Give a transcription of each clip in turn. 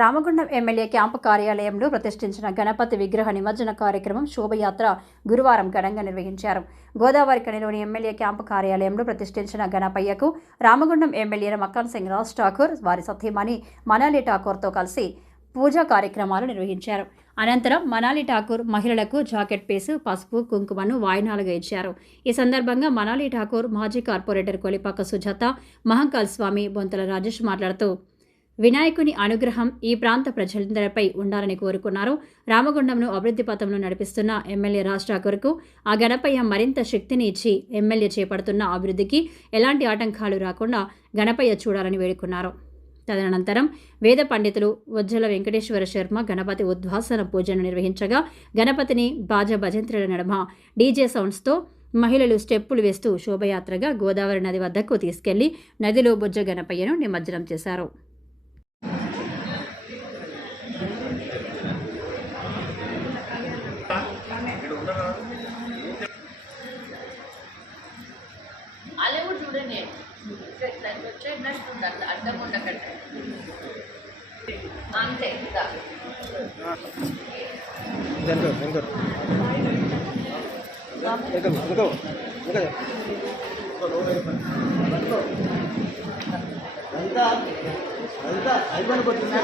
Ramagundam MLA camp కార్యాలయంలో ప్రతిష్ఠించిన గణపతి విగ్రహ నిమజ్జన కార్యక్రమం శోభయాత్ర గురువారం ఘనంగా నిర్వహించారు. గోదావరి కనిలోని ఎమ్మెల్యే క్యాంపు కార్యాలయంలో ప్రతిష్ఠించిన గణపయ్యకు రామగుండం ఎమ్మెల్యే మక్కన్ సింగ్ రాజ్ ఠాకూర్ వారి సతీమణి మనాలి ఠాకూర్తో కలిసి పూజా కార్యక్రమాలు నిర్వహించారు. అనంతరం మనాలి ఠాకూర్ మహిళలకు జాకెట్ పేసు పసుపు కుంకుమను వాయినాలుగా ఇచ్చారు. ఈ సందర్భంగా మనాలి ఠాకూర్ మాజీ కార్పొరేటర్ కొలిపాక సుజాత మహంకాల్ స్వామి బొంతల రాజేష్ మాట్లాడుతూ వినాయకుని అనుగ్రహం ఈ ప్రాంత ప్రజలందరిపై ఉండాలని కోరుకున్నారు. రామగుండంను అభివృద్ధి పథంలో నడిపిస్తున్న ఎమ్మెల్యే రాజ్ ఠాకూర్కు ఆ గణపయ్య మరింత శక్తిని ఇచ్చి ఎమ్మెల్యే చేపడుతున్న అభివృద్ధికి ఎలాంటి ఆటంకాలు రాకుండా గణపయ్య చూడాలని వేడుకున్నారు. తదనంతరం వేద పండితులు వజ్జల వెంకటేశ్వర శర్మ గణపతి ఉద్వాసన పూజను నిర్వహించగా గణపతిని బాజ భజంత్రుల నడుమ డీజే సౌండ్స్తో మహిళలు స్టెప్పులు వేస్తూ శోభయాత్రగా గోదావరి నది వద్దకు తీసుకెళ్ళి నదిలో బుజ్జ గణపయ్యను నిమజ్జనం చేశారు. వెనుక వెనుక వెనుక వెనుక వెనుక అంతా అంతా అయిపోయిన కొట్టిందా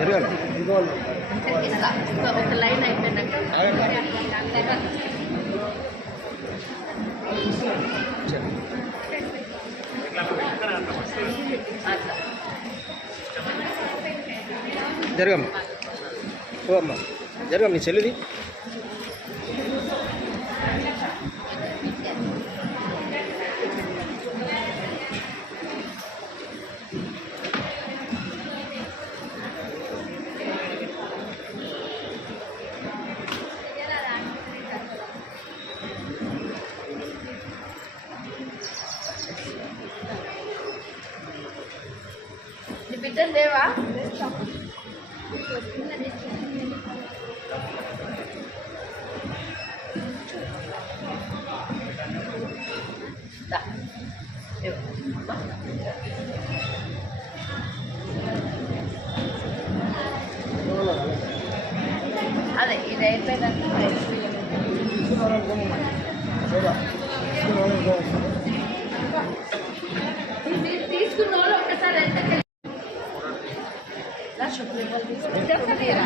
జరగాలి ఇస్తా ఇంకా ఒక లైన్ అయిపోయినాక జరగమ్మ. ఓ అమ్మ జరగమ్మ నీ చెల్లిది. అదే ఇది అయిపోయినాక మీరు తీసుకున్న వాళ్ళు ఒకసారి ఎంత నా శుభ్రంగా తీసుకుంటారా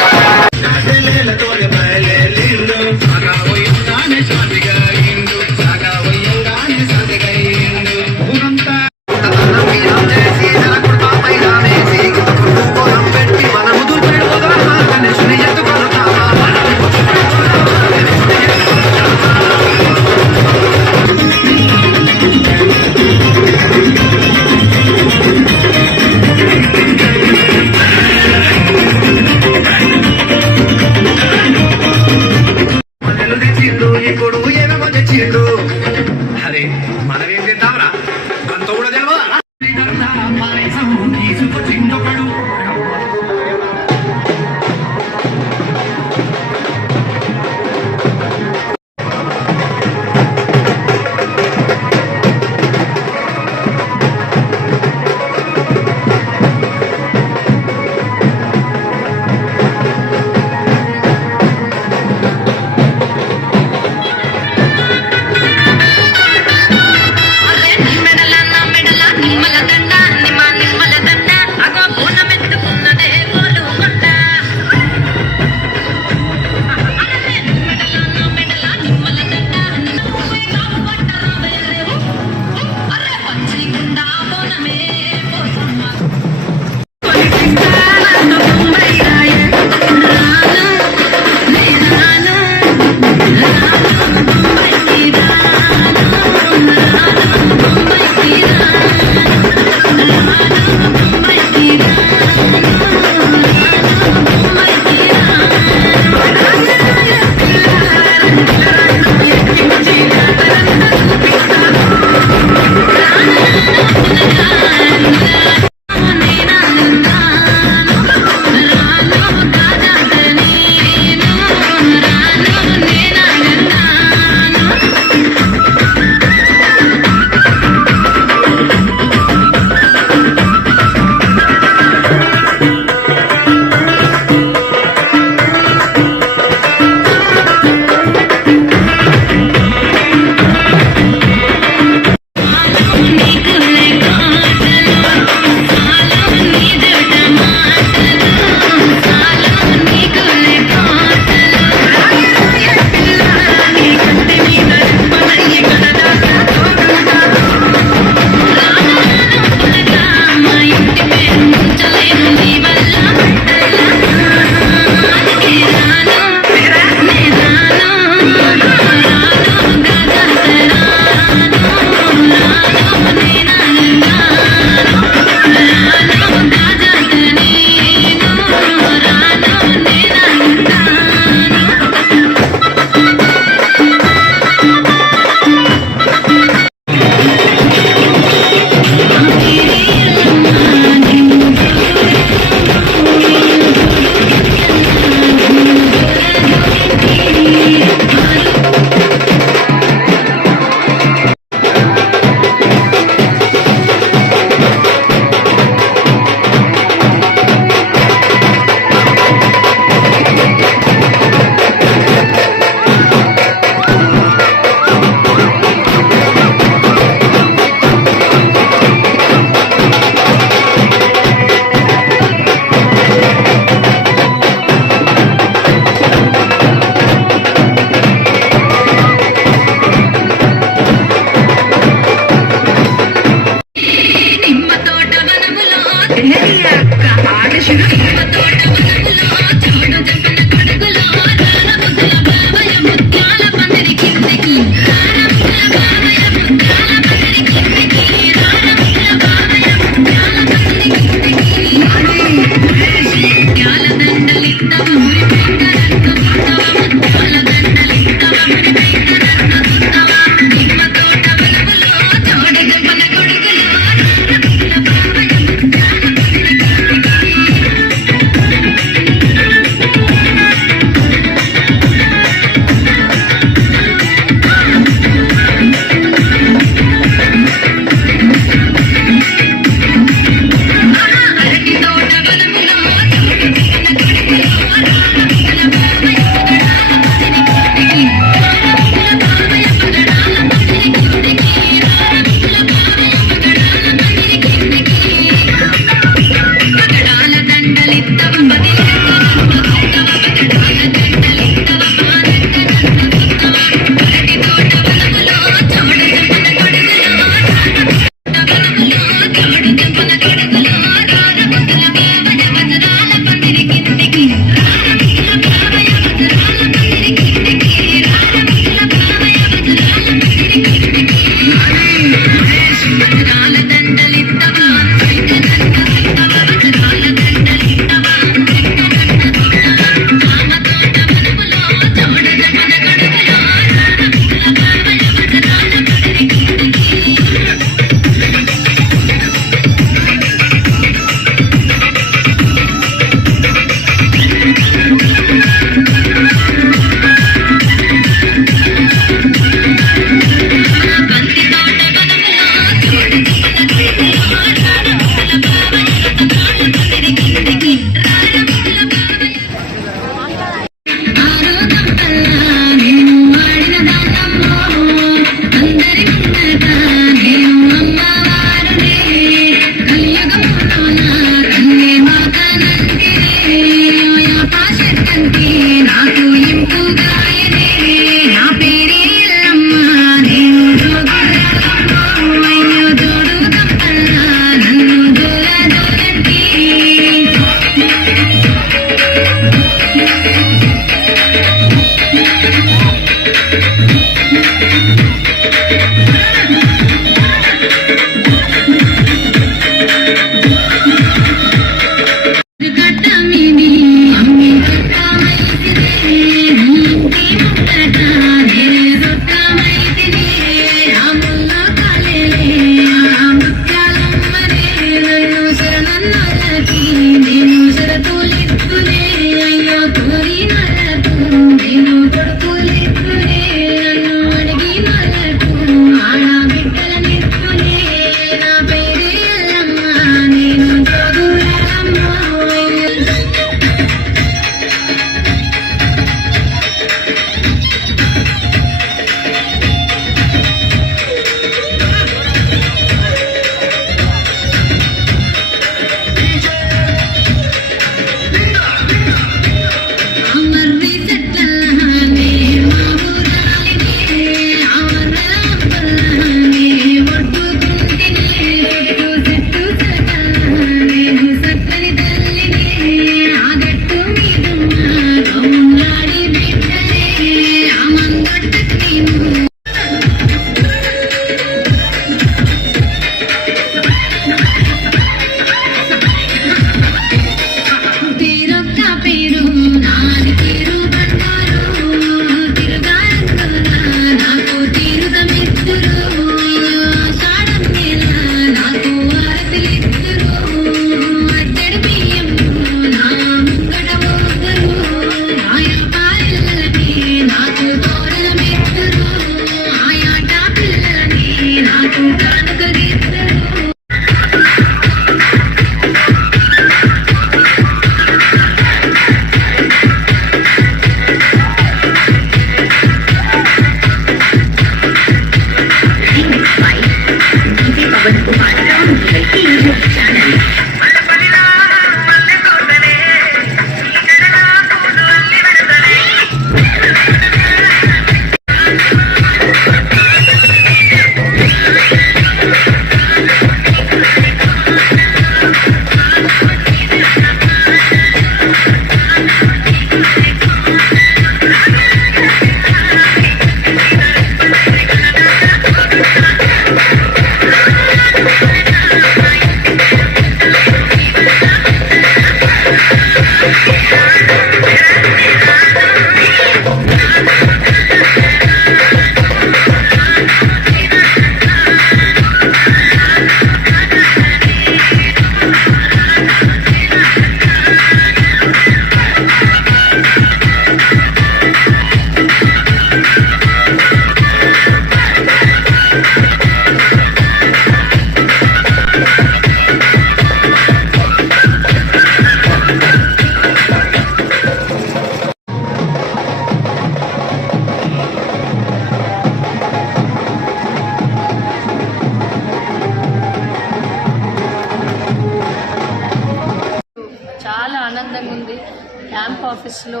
ఉంది. క్యాంప్ ఆఫీస్లో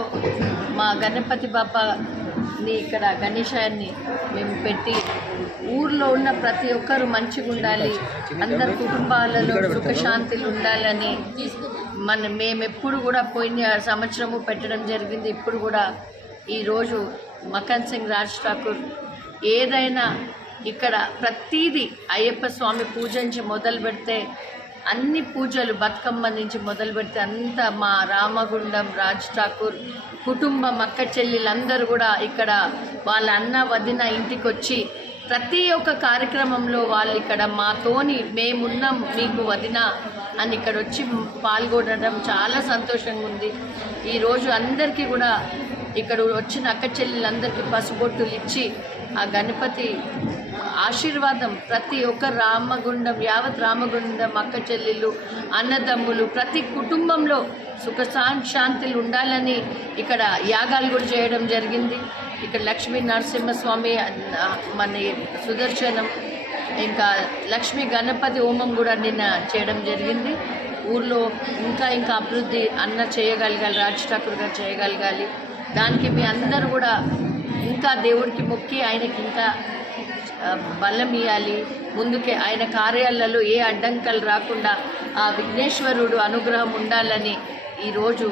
మా గణపతి బాబాని ఇక్కడ గణేశాన్ని మేము పెట్టి ఊర్లో ఉన్న ప్రతి ఒక్కరు మంచిగా ఉండాలి. అందరి కుటుంబాలలో సుఖశాంతులు ఉండాలని మన మేము ఎప్పుడు కూడా పోయిన సంవత్సరము పెట్టడం జరిగింది. ఇప్పుడు కూడా ఈరోజు మకన్ సింగ్ రాజ్ ఠాకూర్ ఏదైనా ఇక్కడ ప్రతీది అయ్యప్ప స్వామి పూజించి మొదలు పెడితే అన్ని పూజలు బతుకమ్మ నుంచి మొదలు పెడితే అంతా మా రామగుండం రాజ్ ఠాకూర్ కుటుంబం అక్క చెల్లెలందరూ కూడా ఇక్కడ వాళ్ళ అన్న వదిన ఇంటికి వచ్చి ప్రతి ఒక్క కార్యక్రమంలో వాళ్ళు ఇక్కడ మాతోని మేమున్నాం మీకు వదిన అని ఇక్కడ వచ్చి పాల్గొనడం చాలా సంతోషంగా ఉంది. ఈరోజు అందరికీ కూడా ఇక్కడ వచ్చిన అక్క చెల్లెలందరికీ పసుబొట్టులు ఇచ్చి ఆ గణపతి ఆశీర్వాదం ప్రతి ఒక్క రామగుండం యావత్ రామగుండం అక్క చెల్లెళ్ళు అన్నదమ్ములు ప్రతి కుటుంబంలో సుఖ శాంతులు ఉండాలని ఇక్కడ యాగాలు కూడా చేయడం జరిగింది. ఇక్కడ లక్ష్మీ నరసింహస్వామి మన సుదర్శనం ఇంకా లక్ష్మీ గణపతి హోమం కూడా నిన్న చేయడం జరిగింది. ఊర్లో ఇంకా ఇంకా అభివృద్ధి అన్న చేయగలగాలి రాజ్ ఠాకూర్ గారు చేయగలగాలి. దానికి మీ అందరూ కూడా ఇంకా దేవుడికి మొక్కి ఆయనకి ఇంకా బలం ఇవ్వాలి ముందుకే ఆయన కార్యాలలో ఏ అడ్డంకలు రాకుండా ఆ విఘ్నేశ్వరుడు అనుగ్రహం ఉండాలని ఈరోజు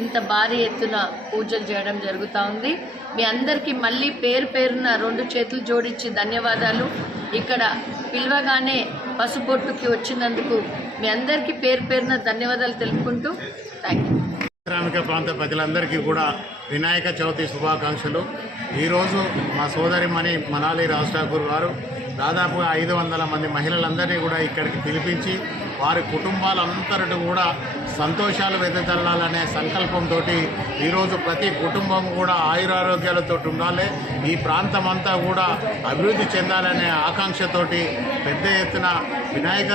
ఇంత భారీ ఎత్తున పూజలు చేయడం జరుగుతూ ఉంది. మీ అందరికీ మళ్ళీ పేరు పేరున రెండు చేతులు జోడించి ధన్యవాదాలు. ఇక్కడ పిలవగానే పసుపొట్టుకి వచ్చినందుకు మీ అందరికీ పేరు పేరున ధన్యవాదాలు తెలుపుకుంటూ థ్యాంక్ యూ పారిశ్రామిక ప్రాంత ప్రజలందరికీ కూడా వినాయక చవితి శుభాకాంక్షలు. ఈరోజు మా సోదరిమణి మనాలి రాజ్ ఠాకూర్ గారు దాదాపుగా ఐదు వందల మంది మహిళలందరినీ కూడా ఇక్కడికి పిలిపించి వారి కుటుంబాలంతటి కూడా సంతోషాలు వెదజల్లాలనే సంకల్పంతో ఈరోజు ప్రతి కుటుంబం కూడా ఆయురారోగ్యాలతో ఉండాలి. ఈ ప్రాంతం అంతా కూడా అభివృద్ధి చెందాలనే ఆకాంక్షతోటి పెద్ద ఎత్తున వినాయక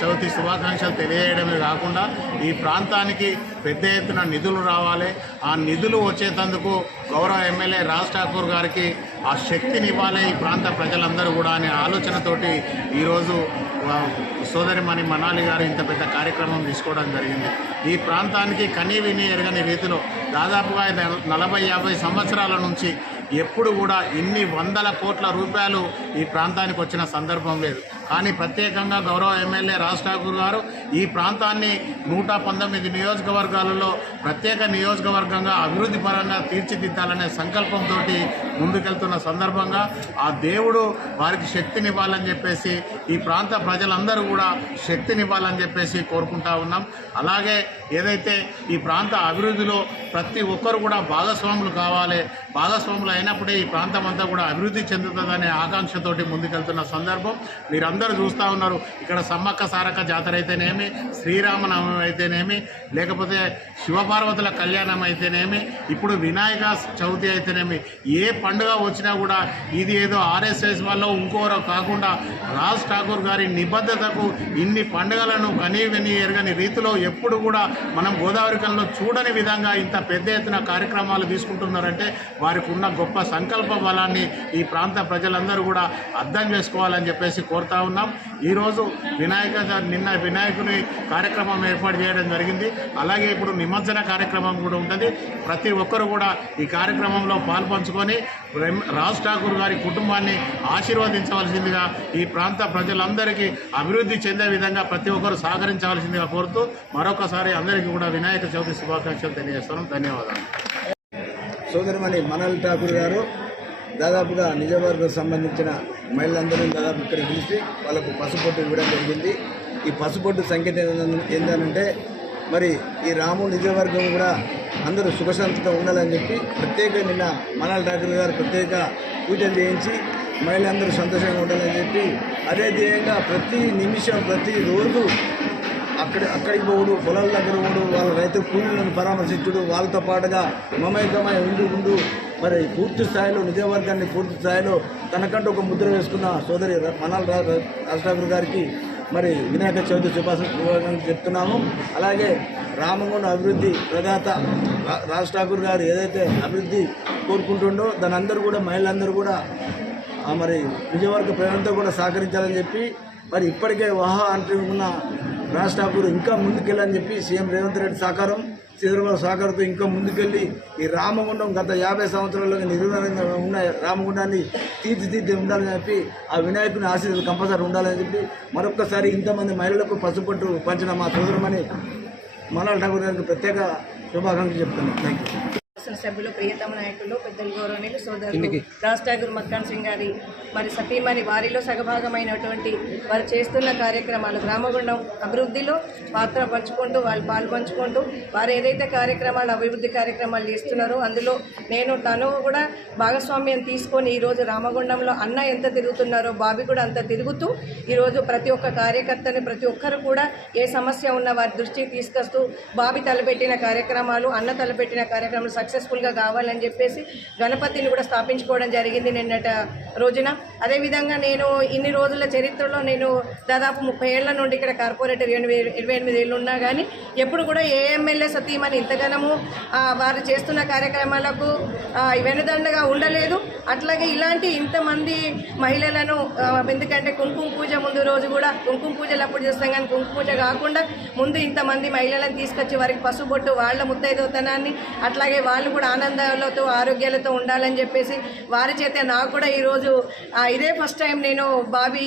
చవితి శుభాకాంక్షలు తెలియజేయడమే కాకుండా ఈ ప్రాంతానికి పెద్ద ఎత్తున నిధులు రావాలి. ఆ నిధులు వచ్చేటందుకు గౌరవ ఎమ్మెల్యే రాజ్ ఠాకూర్ గారికి ఆ శక్తిని ఇవ్వాలి ఈ ప్రాంత ప్రజలందరూ కూడా అనే ఆలోచనతోటి ఈరోజు సోదరిమణి మనాలి గారు ఇంత పెద్ద కార్యక్రమం తీసుకోవడం జరిగింది. ఈ ప్రాంతానికి కనీ విని ఎరగని రీతిలో దాదాపుగా నలభై యాభై సంవత్సరాల నుంచి ఎప్పుడు కూడా ఇన్ని వందల కోట్ల రూపాయలు ఈ ప్రాంతానికి వచ్చిన సందర్భం లేదు. కానీ ప్రత్యేకంగా గౌరవ ఎమ్మెల్యే రాజ్ ఠాకూర్ గారు ఈ ప్రాంతాన్ని నూట పంతొమ్మిది నియోజకవర్గాలలో ప్రత్యేక నియోజకవర్గంగా అభివృద్ధి పరంగా తీర్చిదిద్దాలనే సంకల్పంతో ముందుకెళ్తున్న సందర్భంగా ఆ దేవుడు వారికి శక్తినివ్వాలని చెప్పేసి ఈ ప్రాంత ప్రజలందరూ కూడా శక్తినివ్వాలని చెప్పేసి కోరుకుంటా ఉన్నాం. అలాగే ఏదైతే ఈ ప్రాంత అభివృద్ధిలో ప్రతి ఒక్కరు కూడా భాగస్వాములు కావాలి భాగస్వాములు అయినప్పుడే ఈ ప్రాంతం అంతా కూడా అభివృద్ధి చెందుతుందనే ఆకాంక్షతోటి ముందుకెళ్తున్న సందర్భం. మీరందరూ చూస్తూ ఉన్నారు. ఇక్కడ సమ్మక్క సారక్క జాతర అయితేనేమి శ్రీరామనవమి అయితేనేమి లేకపోతే శివపార్వతుల కళ్యాణం అయితేనేమి ఇప్పుడు వినాయక చవితి అయితేనేమి ఏ పండుగ వచ్చినా కూడా ఇది ఏదో ఆర్ఎస్ఎస్ వల్ల ఇంకోరో కాకుండా రాజ్ ఠాకూర్ గారి నిబద్ధతకు ఇన్ని పండుగలను కనీ విని ఎరగని రీతిలో ఎప్పుడు కూడా మనం గోదావరి కళలో చూడని విధంగా ఇంత పెద్ద ఎత్తున కార్యక్రమాలు తీసుకుంటున్నారంటే వారికి ఉన్న గొప్ప సంకల్ప బలాన్ని ఈ ప్రాంత ప్రజలందరూ కూడా అర్థం చేసుకోవాలని చెప్పేసి కోరుతా ఉన్నాం. ఈరోజు వినాయక నిన్న వినాయకుని కార్యక్రమం ఏర్పాటు చేయడం జరిగింది. అలాగే ఇప్పుడు నిమజ్జన కార్యక్రమం కూడా ఉంటుంది. ప్రతి ఒక్కరు కూడా ఈ కార్యక్రమంలో పాల్పంచుకొని రాజ్ ఠాకూర్ గారి కుటుంబాన్ని ఆశీర్వదించవలసిందిగా ఈ ప్రాంత ప్రజలందరికీ అభివృద్ధి చెందే విధంగా ప్రతి ఒక్కరు సహకరించవలసిందిగా కోరుతూ మరొకసారి అందరికీ కూడా వినాయక చవితి శుభాకాంక్షలు తెలియజేస్తున్నాం. ధన్యవాదాలు. సోదరిమణి మనల్ ఠాకూర్ గారు దాదాపుగా నిజామాబాద్కు సంబంధించిన మహిళలందరూ దాదాపు ఇక్కడ పిలిచి వాళ్ళకు పసుపొట్టు ఇవ్వడం జరిగింది. ఈ పసుపొట్టు సంకేతం ఏంటంటే మరి ఈ రాము నిజవర్గం కూడా అందరూ సుఖశాంతితో ఉండాలని చెప్పి ప్రత్యేక నిన్న మనాల ఠాకూర్ గారు ప్రత్యేక పూజలు చేయించి మహిళలందరూ సంతోషంగా ఉండాలని చెప్పి అదే ధ్యేయంగా ప్రతి నిమిషం ప్రతి రోజు అక్కడ అక్కడికి పోవుడు పొలాల దగ్గర పోడు వాళ్ళ రైతు కూలీలను పరామర్శించుడు వాళ్ళతో పాటుగా మమైకమై ఉండు ఉండు. మరి పూర్తి స్థాయిలో నిజవర్గాన్ని పూర్తి స్థాయిలో తనకంటూ ఒక ముద్ర వేసుకున్న సోదరి మనాల మనాల్ రా- రాజ్ గారికి మరి వినాయక చవితి శుభాకాంక్షలు చెప్తున్నాము. అలాగే రామగుండ అభివృద్ధి ప్రదాత రా- రాజ్ ఠాకూర్ గారు ఏదైతే అభివృద్ధి కోరుకుంటుండో దాని అందరూ కూడా మహిళలందరూ కూడా మరి నిజవర్గ ప్రజలంతా కూడా సహకరించాలని చెప్పి మరి ఇప్పటికే వాహా అంటున్న రాజ్ ఠాకూర్ ఇంకా ముందుకెళ్ళని చెప్పి సీఎం రేవంత్ రెడ్డి సహకారం చంద్రబాబు సాగర్తో ఇంకా ముందుకెళ్ళి ఈ రామగుండం గత యాభై సంవత్సరాల్లో నిర్వహణంగా ఉన్న రామగుండాన్ని తీర్చిదిద్ది ఉండాలని చెప్పి ఆ వినాయకుని ఆశీర్వాదం కంపల్సరీ ఉండాలని చెప్పి మరొక్కసారి ఇంతమంది మహిళలకు పసుపట్టు పంచిన మా సోదరమని మనాల్ ఠాకూర్ గారికి ప్రత్యేక శుభాకాంక్షలు చెప్తున్నాను. థ్యాంక్ యూ శాసనసభ్యులు ప్రియతమ నాయకులు పెద్దలు గౌరవనీయులు సోదరులు రాజ్ ఠాగూర్ మక్కాన్ సింగ్ గారి మరి సతీమణి వారిలో సగభాగమైనటువంటి వారు చేస్తున్న కార్యక్రమాలు గ్రామగుండం అభివృద్ధిలో పాత్ర పంచుకుంటూ వాళ్ళు పాలు పంచుకుంటూ వారు ఏదైతే కార్యక్రమాలు అభివృద్ధి కార్యక్రమాలు చేస్తున్నారో అందులో నేను తను కూడా భాగస్వామ్యం తీసుకొని ఈరోజు రామగుండంలో అన్న ఎంత తిరుగుతున్నారో బాబి కూడా అంత తిరుగుతూ ఈరోజు ప్రతి ఒక్క కార్యకర్తని ప్రతి ఒక్కరు కూడా ఏ సమస్య ఉన్న వారి దృష్టికి తీసుకొస్తూ బాబి తలపెట్టిన కార్యక్రమాలు అన్న తలపెట్టిన కార్యక్రమాలు సక్సెస్ఫుల్గా కావాలని చెప్పేసి గణపతిని కూడా స్థాపించుకోవడం జరిగింది నిన్నట రోజున. అదేవిధంగా నేను ఇన్ని రోజుల చరిత్రలో నేను దాదాపు ముప్పై ఏళ్ళ నుండి ఇక్కడ కార్పొరేటర్ ఎనిమిది ఇరవై ఎనిమిది ఏళ్ళు ఉన్నా కానీ ఎప్పుడు కూడా ఏ ఎమ్మెల్యే సతీమణి ఇంతగానము వారు చేస్తున్న కార్యక్రమాలకు వెనుదండగా ఉండలేదు. అట్లాగే ఇలాంటి ఇంతమంది మహిళలను ఎందుకంటే కుంకుమ పూజ ముందు రోజు కూడా కుంకుమ పూజలు అప్పుడు చేస్తాం కానీ కుంకుమ పూజ కాకుండా ముందు ఇంతమంది మహిళలను తీసుకొచ్చి వారికి పసుబొట్టు వాళ్ళ ముత్తైదోతనాన్ని అట్లాగే వాళ్ళు కూడా ఆనందాలతో ఆరోగ్యాలతో ఉండాలని చెప్పేసి వారి చేత నాకు కూడా ఈరోజు ఇదే ఫస్ట్ టైం నేను బాబీ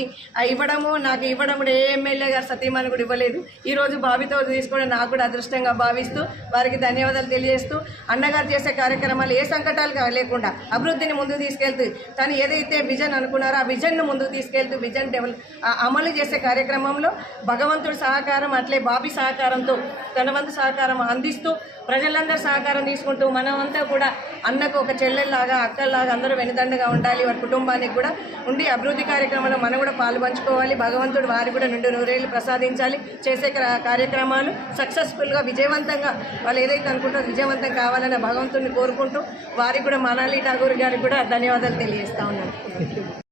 ఇవ్వడము నాకు ఇవ్వడం కూడా ఏ ఎమ్మెల్యే గారు సతీమణి కూడా ఇవ్వలేదు. ఈరోజు బాబీతో తీసుకోవడం నాకు కూడా అదృష్టంగా భావిస్తూ వారికి ధన్యవాదాలు తెలియజేస్తూ అన్నగారు చేసే కార్యక్రమాలు ఏ సంకటాలు లేకుండా అభివృద్ధిని ముందుకు తీసుకెళ్తూ తను ఏదైతే విజన్ అనుకున్నారో ఆ విజన్ను ముందుకు తీసుకెళ్తూ విజన్ డెవలప్ ఆ అమలు చేసే కార్యక్రమంలో భగవంతుడి సహకారం అట్లే బాబీ సహకారంతో తన వంతు సహకారం అందిస్తూ ప్రజలందరూ సహకారం తీసుకుంటూ మనమంతా కూడా అన్నకు ఒక చెల్లెల్లాగా అక్కల్లాగా అందరూ వెనుదండగా ఉండాలి. వారి కుటుంబానికి కూడా ఉండి అభివృద్ధి కార్యక్రమంలో మనం కూడా పాలు పంచుకోవాలి. భగవంతుడు వారి కూడా నిండు నూరేళ్ళు ప్రసాదించాలి. చేసే కార్యక్రమాలు సక్సెస్ఫుల్గా విజయవంతంగా వాళ్ళు ఏదైతే అనుకుంటారో విజయవంతం కావాలని భగవంతుడిని కోరుకుంటూ వారికి కూడా మనాలి ఠాగూర్ గారికి కూడా ధన్యవాదాలు తెలియజేస్తా ఉన్నాను.